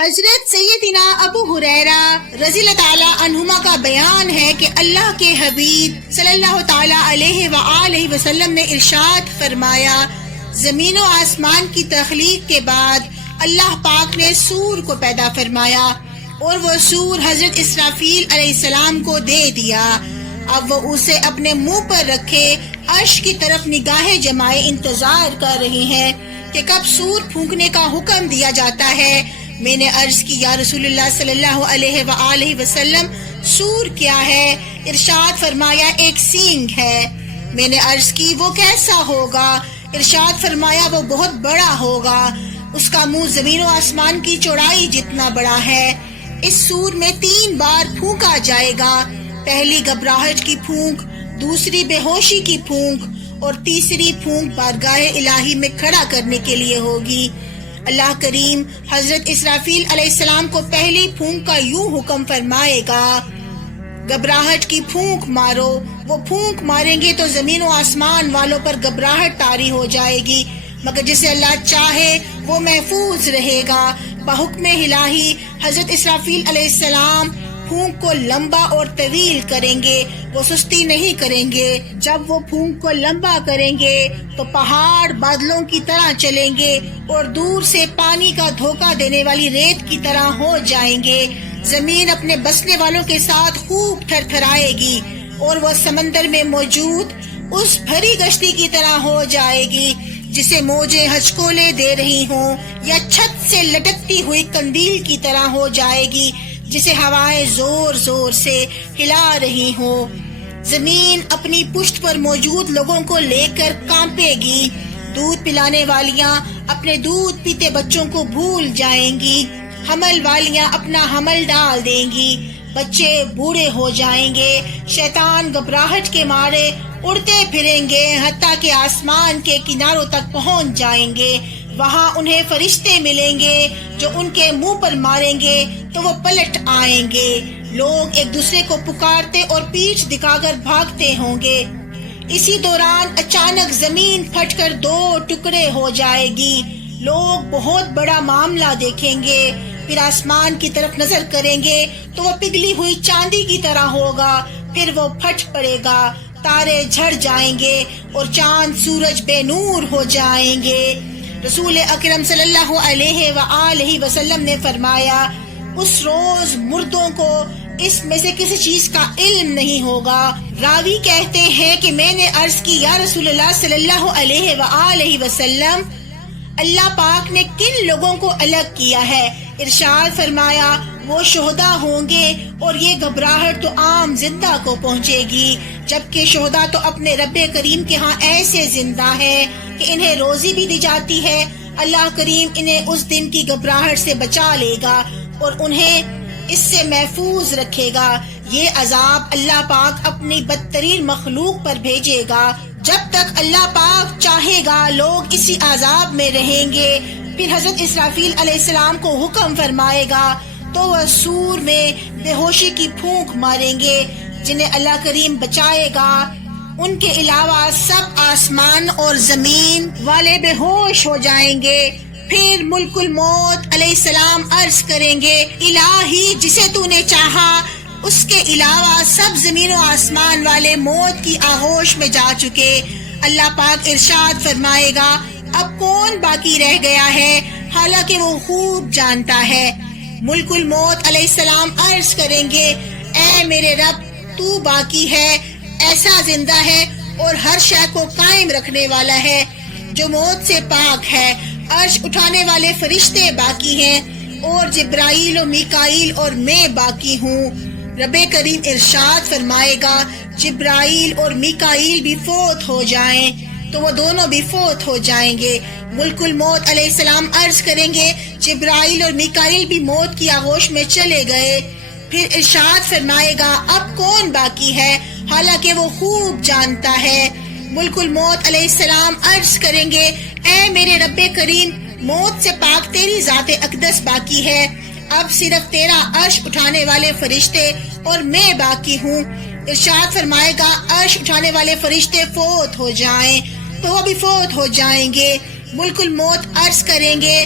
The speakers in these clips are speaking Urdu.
حضرت سیدنا ابو ہریرہ رضی اللہ تعالیٰ عنہما کا بیان ہے کہ اللہ کے حبیب صلی اللہ تعالیٰ علیہ وآلہ وسلم نے ارشاد فرمایا، زمین و آسمان کی تخلیق کے بعد اللہ پاک نے سور کو پیدا فرمایا اور وہ سور حضرت اسرافیل علیہ السلام کو دے دیا۔ اب وہ اسے اپنے منہ پر رکھے عرش کی طرف نگاہیں جمائے انتظار کر رہی ہیں کہ کب سور پھونکنے کا حکم دیا جاتا ہے۔ میں نے عرض کی، یا رسول اللہ صلی اللہ علیہ وآلہ وسلم، سور کیا ہے؟ ارشاد فرمایا، ایک سینگ ہے۔ میں نے عرض کی، وہ کیسا ہوگا؟ ارشاد فرمایا، وہ بہت بڑا ہوگا، اس کا منہ زمین و آسمان کی چوڑائی جتنا بڑا ہے۔ اس سور میں 3 بار پھونکا جائے گا، پہلی گھبراہٹ کی پھونک، دوسری بے ہوشی کی پھونک اور تیسری پھونک بارگاہ الہی میں کھڑا کرنے کے لیے ہوگی۔ اللہ کریم حضرت اسرافیل علیہ السلام کو پہلی پھونک کا یوں حکم فرمائے گا، گھبراہٹ کی پھونک مارو۔ وہ پھونک ماریں گے تو زمین و آسمان والوں پر گھبراہٹ طاری ہو جائے گی، مگر جسے اللہ چاہے وہ محفوظ رہے گا۔ بحکم الہی حضرت اسرافیل علیہ السلام پھونک کو لمبا اور طویل کریں گے، وہ سستی نہیں کریں گے۔ جب وہ پھونک کو لمبا کریں گے تو پہاڑ بادلوں کی طرح چلیں گے اور دور سے پانی کا دھوکہ دینے والی ریت کی طرح ہو جائیں گے۔ زمین اپنے بسنے والوں کے ساتھ خوب تھر تھرائے گی اور وہ سمندر میں موجود اس بھری کشتی کی طرح ہو جائے گی جسے موجیں ہچکولے دے رہی ہوں، یا چھت سے لٹکتی ہوئی قندیل کی طرح ہو جائے گی جسے ہوائیں زور زور سے ہلا رہی ہوں۔ زمین اپنی پشت پر موجود لوگوں کو لے کر کانپے گی، دودھ پلانے والیاں اپنے دودھ پیتے بچوں کو بھول جائیں گی، حمل والیاں اپنا حمل ڈال دیں گی، بچے بوڑھے ہو جائیں گے، شیطان گھبراہٹ کے مارے اڑتے پھریں گے حتیٰ کہ آسمان کے کناروں تک پہنچ جائیں گے۔ وہاں انہیں فرشتے ملیں گے جو ان کے منہ پر ماریں گے تو وہ پلٹ آئیں گے۔ لوگ ایک دوسرے کو پکارتے اور پیٹھ دکھا کر بھاگتے ہوں گے۔ اسی دوران اچانک زمین پھٹ کر 2 ٹکڑے ہو جائے گی، لوگ بہت بڑا معاملہ دیکھیں گے، پھر آسمان کی طرف نظر کریں گے تو وہ پگھلی ہوئی چاندی کی طرح ہوگا، پھر وہ پھٹ پڑے گا، تارے جھڑ جائیں گے اور چاند سورج بے نور ہو جائیں گے۔ رسول اکرم صلی اللہ علیہ وآلہ وسلم نے فرمایا، اس روز مردوں کو اس میں سے کسی چیز کا علم نہیں ہوگا۔ راوی کہتے ہیں کہ میں نے عرض کی، یا رسول اللہ صلی اللہ علیہ وآلہ وسلم، اللہ پاک نے کن لوگوں کو الگ کیا ہے؟ ارشاد فرمایا، وہ شہداء ہوں گے، اور یہ گھبراہٹ تو عام زندہ کو پہنچے گی، جبکہ شہداء تو اپنے رب کریم کے ہاں ایسے زندہ ہے کہ انہیں روزی بھی دی جاتی ہے۔ اللہ کریم انہیں اس دن کی گھبراہٹ سے بچا لے گا اور انہیں اس سے محفوظ رکھے گا۔ یہ عذاب اللہ پاک اپنی بدترین مخلوق پر بھیجے گا۔ جب تک اللہ پاک چاہے گا لوگ اسی عذاب میں رہیں گے۔ پھر حضرت اسرافیل علیہ السلام کو حکم فرمائے گا تو وہ سور میں بے ہوشی کی پھونک ماریں گے، جنہیں اللہ کریم بچائے گا۔ ان کے علاوہ سب آسمان اور زمین والے بے ہوش ہو جائیں گے۔ پھر ملک الموت علیہ السلام عرض کریں گے، الہی جسے تو نے چاہا اس کے علاوہ سب زمین و آسمان والے موت کی آغوش میں جا چکے۔ اللہ پاک ارشاد فرمائے گا، اب کون باقی رہ گیا ہے؟ حالانکہ وہ خوب جانتا ہے۔ ملک الموت علیہ السلام عرض کریں گے، اے میرے رب، تو باقی ہے، ایسا زندہ ہے اور ہر شے کو قائم رکھنے والا ہے جو موت سے پاک ہے۔ عرش اٹھانے والے فرشتے باقی ہیں اور جبرائیل و میکائیل اور میں باقی ہوں۔ رب کریم ارشاد فرمائے گا، جبرائیل اور میکائیل بھی فوت ہو جائیں تو وہ دونوں بھی فوت ہو جائیں گے۔ ملک الموت علیہ السلام عرض کریں گے، جبرائیل اور میکائیل بھی موت کی آغوش میں چلے گئے۔ پھر ارشاد فرمائے گا، اب کون باقی ہے؟ حالانکہ وہ خوب جانتا ہے۔ ملک الموت علیہ السلام عرض کریں گے، اے میرے رب کریم، موت سے پاک تیری ذات اقدس باقی ہے، اب صرف تیرا عرش اٹھانے والے فرشتے اور میں باقی ہوں۔ ارشاد فرمائے گا، عرش اٹھانے والے فرشتے فوت ہو جائیں تو وہ بھی فوت ہو جائیں گے۔ ملک الموت عرض کریں گے،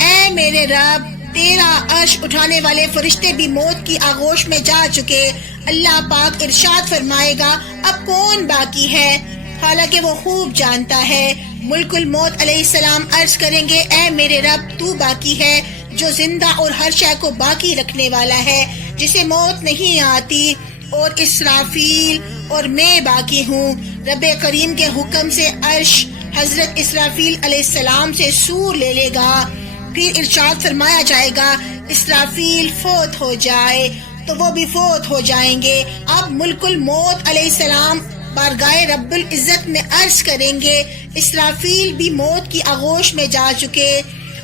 اے میرے رب، 13 عرش اٹھانے والے فرشتے بھی موت کی آغوش میں جا چکے۔ اللہ پاک ارشاد فرمائے گا اب کون باقی ہے، حالانکہ وہ خوب جانتا ہے۔ ملک الموت علیہ السلام عرض کریں گے اے میرے رب تو باقی ہے جو زندہ اور ہر شے کو باقی رکھنے والا ہے، جسے موت نہیں آتی، اور اسرافیل اور میں باقی ہوں۔ رب کریم کے حکم سے عرش حضرت اسرافیل علیہ السلام سے سور لے لے گا، پھر ارشاد فرمایا جائے گا اسرافیل فوت ہو جائے تو وہ بھی فوت ہو جائیں گے۔ اب ملک الموت علیہ السلام بارگاہ رب العزت میں عرض کریں گے اسرافیل بھی موت کی آغوش میں جا چکے۔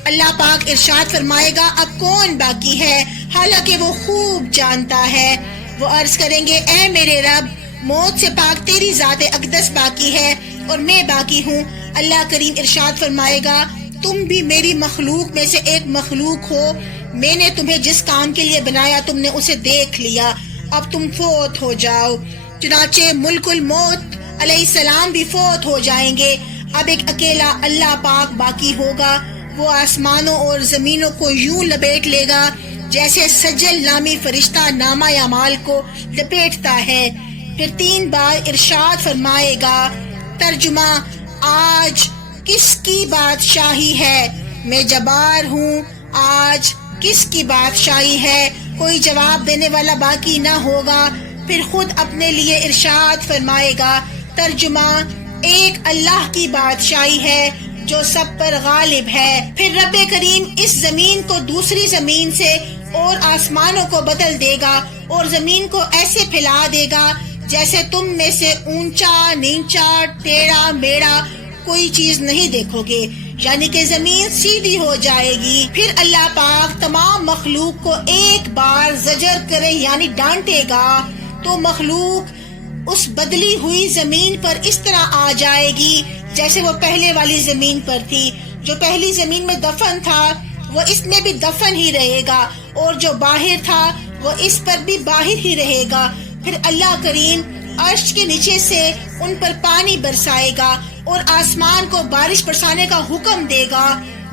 اللہ پاک ارشاد فرمائے گا اب کون باقی ہے، حالانکہ وہ خوب جانتا ہے۔ وہ عرض کریں گے اے میرے رب موت سے پاک تیری ذات اقدس باقی ہے اور میں باقی ہوں۔ اللہ کریم ارشاد فرمائے گا تم بھی میری مخلوق میں سے ایک مخلوق ہو، میں نے تمہیں جس کام کے لیے بنایا تم نے اسے دیکھ لیا، اب تم فوت ہو جاؤ۔ چنانچہ ملک الموت علیہ السلام بھی فوت ہو جائیں گے۔ اب ایک اکیلا اللہ پاک باقی ہوگا، وہ آسمانوں اور زمینوں کو یوں لپیٹ لے گا جیسے سجل نامی فرشتہ نامہ اعمال کو لپیٹتا ہے۔ پھر 3 بار ارشاد فرمائے گا ترجمہ آج کس کی بادشاہی ہے، میں جبار ہوں، آج کس کی بادشاہی ہے، کوئی جواب دینے والا باقی نہ ہوگا۔ پھر خود اپنے لیے ارشاد فرمائے گا ترجمہ ایک اللہ کی بادشاہی ہے جو سب پر غالب ہے۔ پھر رب کریم اس زمین کو دوسری زمین سے اور آسمانوں کو بدل دے گا اور زمین کو ایسے پھیلا دے گا جیسے تم میں سے اونچا نیچا ٹیڑھا میڑا کوئی چیز نہیں دیکھو گے، یعنی کہ زمین سیدھی ہو جائے گی۔ پھر اللہ پاک تمام مخلوق کو ایک بار زجر کرے یعنی ڈانٹے گا تو مخلوق اس بدلی ہوئی زمین پر اس طرح آ جائے گی جیسے وہ پہلے والی زمین پر تھی۔ جو پہلی زمین میں دفن تھا وہ اس میں بھی دفن ہی رہے گا، اور جو باہر تھا وہ اس پر بھی باہر ہی رہے گا۔ پھر اللہ کریم عرش کے نیچے سے ان پر پانی برسائے گا اور آسمان کو بارش برسانے کا حکم دے گا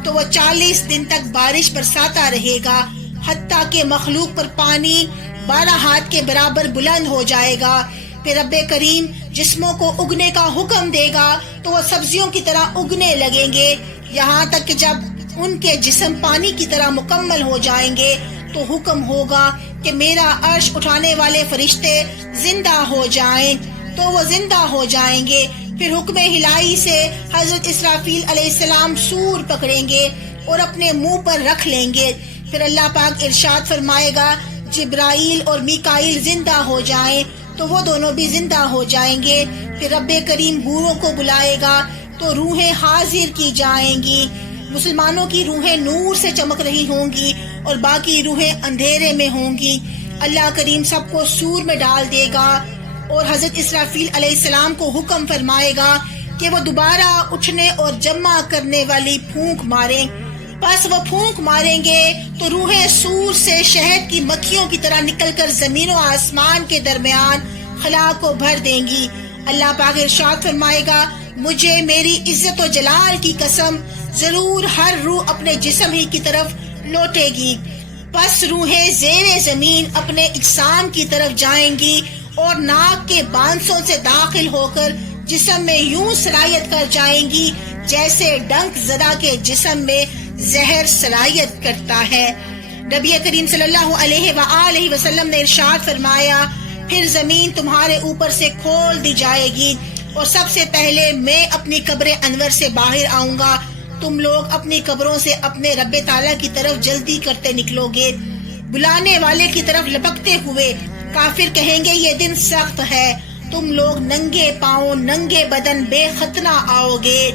تو وہ 40 دن تک بارش برساتا رہے گا، حتیٰ کہ مخلوق پر پانی 12 ہاتھ کے برابر بلند ہو جائے گا۔ پھر رب کریم جسموں کو اگنے کا حکم دے گا تو وہ سبزیوں کی طرح اگنے لگیں گے، یہاں تک کہ جب ان کے جسم پانی کی طرح مکمل ہو جائیں گے تو حکم ہوگا کہ میرا عرش اٹھانے والے فرشتے زندہ ہو جائیں تو وہ زندہ ہو جائیں گے۔ پھر حکم الہی سے حضرت اسرافیل علیہ السلام سور پکڑیں گے اور اپنے منہ پر رکھ لیں گے۔ پھر اللہ پاک ارشاد فرمائے گا جبرائیل اور میکائیل زندہ ہو جائیں تو وہ دونوں بھی زندہ ہو جائیں گے۔ پھر رب کریم حوروں کو بلائے گا تو روحیں حاضر کی جائیں گی، مسلمانوں کی روحیں نور سے چمک رہی ہوں گی اور باقی روحیں اندھیرے میں ہوں گی۔ اللہ کریم سب کو سور میں ڈال دے گا اور حضرت اسرافیل علیہ السلام کو حکم فرمائے گا کہ وہ دوبارہ اٹھنے اور جمع کرنے والی پھونک ماریں۔ بس وہ پھونک ماریں گے تو روحیں سور سے شہد کی مکھیوں کی طرح نکل کر زمین و آسمان کے درمیان خلا کو بھر دیں گی۔ اللہ پاک ارشاد فرمائے گا مجھے میری عزت و جلال کی قسم ضرور ہر روح اپنے جسم ہی کی طرف لوٹے گی۔ پس روحیں زیر زمین اپنے اجسام کی طرف جائیں گی اور ناک کے بانسوں سے داخل ہو کر جسم میں یوں سرایت کر جائیں گی جیسے ڈنک زدہ کے جسم میں زہر سرایت کرتا ہے۔ نبی کریم صلی اللہ علیہ وآلہ وسلم نے ارشاد فرمایا پھر زمین تمہارے اوپر سے کھول دی جائے گی اور سب سے پہلے میں اپنی قبر انور سے باہر آؤں گا، تم لوگ اپنی قبروں سے اپنے رب تعالیٰ کی طرف جلدی کرتے نکلو گے، بلانے والے کی طرف لپکتے ہوئے۔ کافر کہیں گے یہ دن سخت ہے، تم لوگ ننگے پاؤں ننگے بدن بے ختنہ آؤ گے،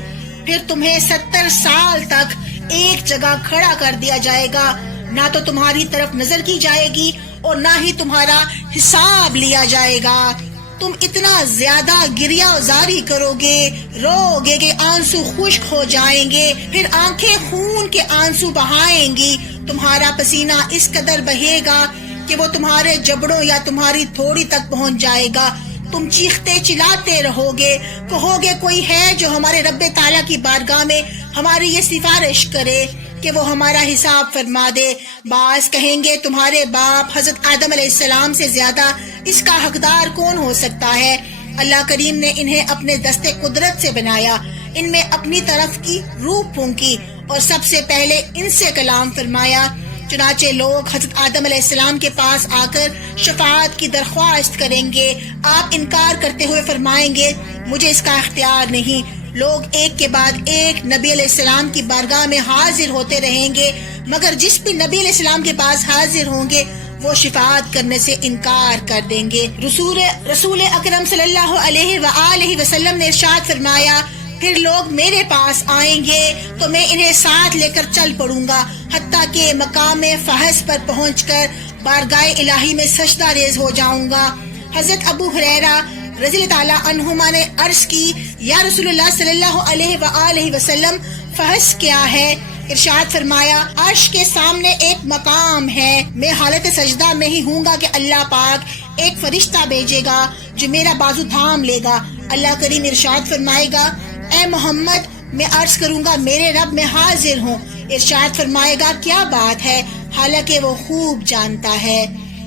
پھر تمہیں 70 سال تک ایک جگہ کھڑا کر دیا جائے گا، نہ تو تمہاری طرف نظر کی جائے گی اور نہ ہی تمہارا حساب لیا جائے گا۔ تم اتنا زیادہ گریہ زاری کرو گے، رو گے کہ آنسو خشک ہو جائیں گے، پھر آنکھیں خون کے آنسو بہائیں گی، تمہارا پسینہ اس قدر بہے گا کہ وہ تمہارے جبڑوں یا تمہاری تھوڑی تک پہنچ جائے گا۔ تم چیختے چلاتے رہو گے، کہو گے کوئی ہے جو ہمارے رب تعالیٰ کی بارگاہ میں ہماری یہ سفارش کرے۔ کہ وہ ہمارا حساب فرما دے۔ بعض کہیں گے تمہارے باپ حضرت آدم علیہ السلام سے زیادہ اس کا حقدار کون ہو سکتا ہے؟ اللہ کریم نے انہیں اپنے دستے قدرت سے بنایا، ان میں اپنی طرف کی روح پھونکی اور سب سے پہلے ان سے کلام فرمایا۔ چنانچہ لوگ حضرت آدم علیہ السلام کے پاس آ کر شفاعت کی درخواست کریں گے۔ آپ انکار کرتے ہوئے فرمائیں گے مجھے اس کا اختیار نہیں۔ لوگ ایک کے بعد ایک نبی علیہ السلام کی بارگاہ میں حاضر ہوتے رہیں گے، مگر جس بھی نبی علیہ السلام کے پاس حاضر ہوں گے وہ شفاعت کرنے سے انکار کر دیں گے۔ رسول اکرم صلی اللہ علیہ وآلہ وسلم نے ارشاد فرمایا، پھر لوگ میرے پاس آئیں گے تو میں انہیں ساتھ لے کر چل پڑوں گا، حتیٰ کہ مقام فحش پر پہنچ کر بارگاہ الہی میں سجدہ ریز ہو جاؤں گا۔ حضرت ابو ہریرہ رضی اللہ تعالیٰ عنہما نے عرض کی، یا رسول اللہ صلی اللہ علیہ وآلہ وسلم، فحش کیا ہے؟ ارشاد فرمایا، عرش کے سامنے ایک مقام ہے، میں حالت سجدہ میں ہی ہوں گا کہ اللہ پاک ایک فرشتہ بھیجے گا جو میرا بازو تھام لے گا۔ اللہ کریم ارشاد فرمائے گا، اے محمد میں عرض کروں گا میرے رب میں حاضر ہوں۔ ارشاد فرمائے گا کیا بات ہے، حالانکہ وہ خوب جانتا ہے۔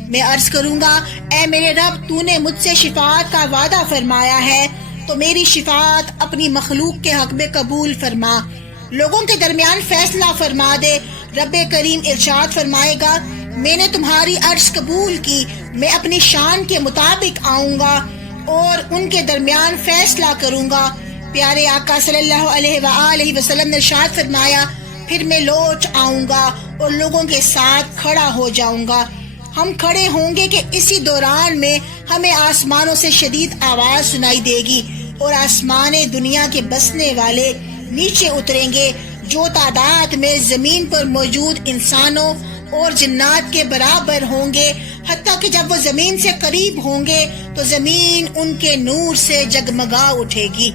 میں عرض کروں گا، اے میرے رب تو نے مجھ سے شفاعت کا وعدہ فرمایا ہے تو میری شفاعت اپنی مخلوق کے حق میں قبول فرما، لوگوں کے درمیان فیصلہ فرما دے۔ رب کریم ارشاد فرمائے گا، میں نے تمہاری عرض قبول کی، میں اپنی شان کے مطابق آؤں گا اور ان کے درمیان فیصلہ کروں گا۔ پیارے آقا صلی اللہ علیہ وآلہ وسلم نے ارشاد فرمایا، پھر میں لوٹ آؤں گا اور لوگوں کے ساتھ کھڑا ہو جاؤں گا۔ ہم کھڑے ہوں گے کہ اسی دوران میں ہمیں آسمانوں سے شدید آواز سنائی دے گی اور آسمان دنیا کے بسنے والے نیچے اتریں گے، جو تعداد میں زمین پر موجود انسانوں اور جنات کے برابر ہوں گے، حتیٰ کہ جب وہ زمین سے قریب ہوں گے تو زمین ان کے نور سے جگمگا اٹھے گی،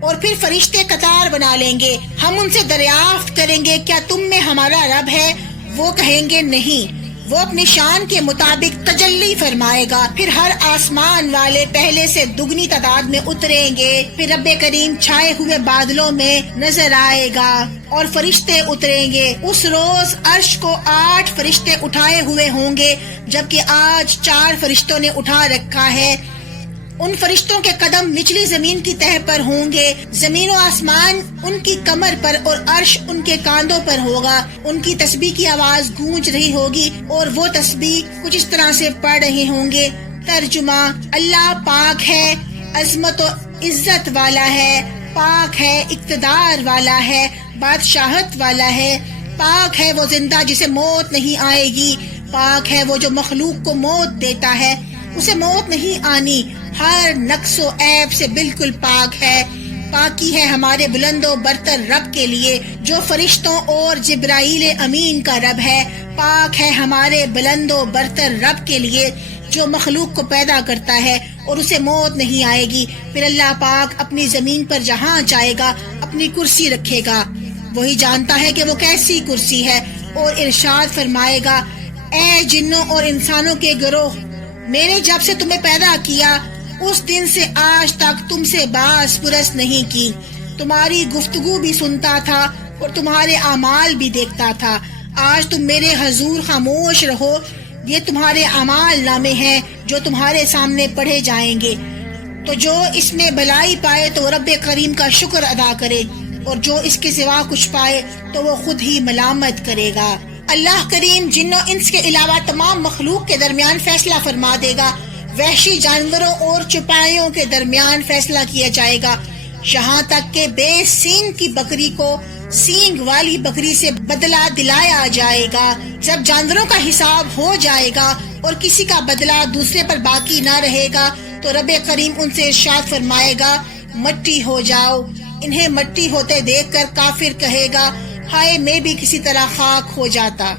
اور پھر فرشتے قطار بنا لیں گے۔ ہم ان سے دریافت کریں گے کیا تم میں ہمارا رب ہے؟ وہ کہیں گے نہیں، وہ اپنی شان کے مطابق تجلی فرمائے گا۔ پھر ہر آسمان والے پہلے سے دگنی تعداد میں اتریں گے، پھر رب کریم چھائے ہوئے بادلوں میں نظر آئے گا اور فرشتے اتریں گے۔ اس روز عرش کو 8 فرشتے اٹھائے ہوئے ہوں گے، جبکہ آج 4 فرشتوں نے اٹھا رکھا ہے۔ ان فرشتوں کے قدم نچلی زمین کی تہہ پر ہوں گے، زمین و آسمان ان کی کمر پر اور عرش ان کے کاندھوں پر ہوگا۔ ان کی تسبیح کی آواز گونج رہی ہوگی اور وہ تسبیح کچھ اس طرح سے پڑھ رہے ہوں گے۔ ترجمہ، اللہ پاک ہے، عظمت و عزت والا ہے، پاک ہے، اقتدار والا ہے، بادشاہت والا ہے، پاک ہے وہ زندہ جسے موت نہیں آئے گی، پاک ہے وہ جو مخلوق کو موت دیتا ہے، اسے موت نہیں آنی، ہر نقص و عیب سے بالکل پاک ہے۔ پاکی ہے ہمارے بلند و برتر رب کے لیے جو فرشتوں اور جبرائیل امین کا رب ہے، پاک ہے ہمارے بلند و برتر رب کے لیے جو مخلوق کو پیدا کرتا ہے اور اسے موت نہیں آئے گی۔ پھر اللہ پاک اپنی زمین پر جہاں چاہے گا اپنی کرسی رکھے گا، وہی جانتا ہے کہ وہ کیسی کرسی ہے، اور ارشاد فرمائے گا، اے جنوں اور انسانوں کے گروہ، میں نے جب سے تمہیں پیدا کیا اس دن سے آج تک تم سے باس پرس نہیں کی، تمہاری گفتگو بھی سنتا تھا اور تمہارے اعمال بھی دیکھتا تھا۔ آج تم میرے حضور خاموش رہو، یہ تمہارے اعمال نامے ہیں جو تمہارے سامنے پڑھے جائیں گے، تو جو اس میں بھلائی پائے تو رب کریم کا شکر ادا کرے، اور جو اس کے سوا کچھ پائے تو وہ خود ہی ملامت کرے گا۔ اللہ کریم جن و انس کے علاوہ تمام مخلوق کے درمیان فیصلہ فرما دے گا، وحشی جانوروں اور چپائیوں کے درمیان فیصلہ کیا جائے گا، یہاں تک کہ بے سینگ کی بکری کو سینگ والی بکری سے بدلہ دلایا جائے گا۔ جب جانوروں کا حساب ہو جائے گا اور کسی کا بدلہ دوسرے پر باقی نہ رہے گا تو رب کریم ان سے ارشاد فرمائے گا، مٹی ہو جاؤ۔ انہیں مٹی ہوتے دیکھ کر کافر کہے گا، ہائے میں بھی کسی طرح خاک ہو جاتا۔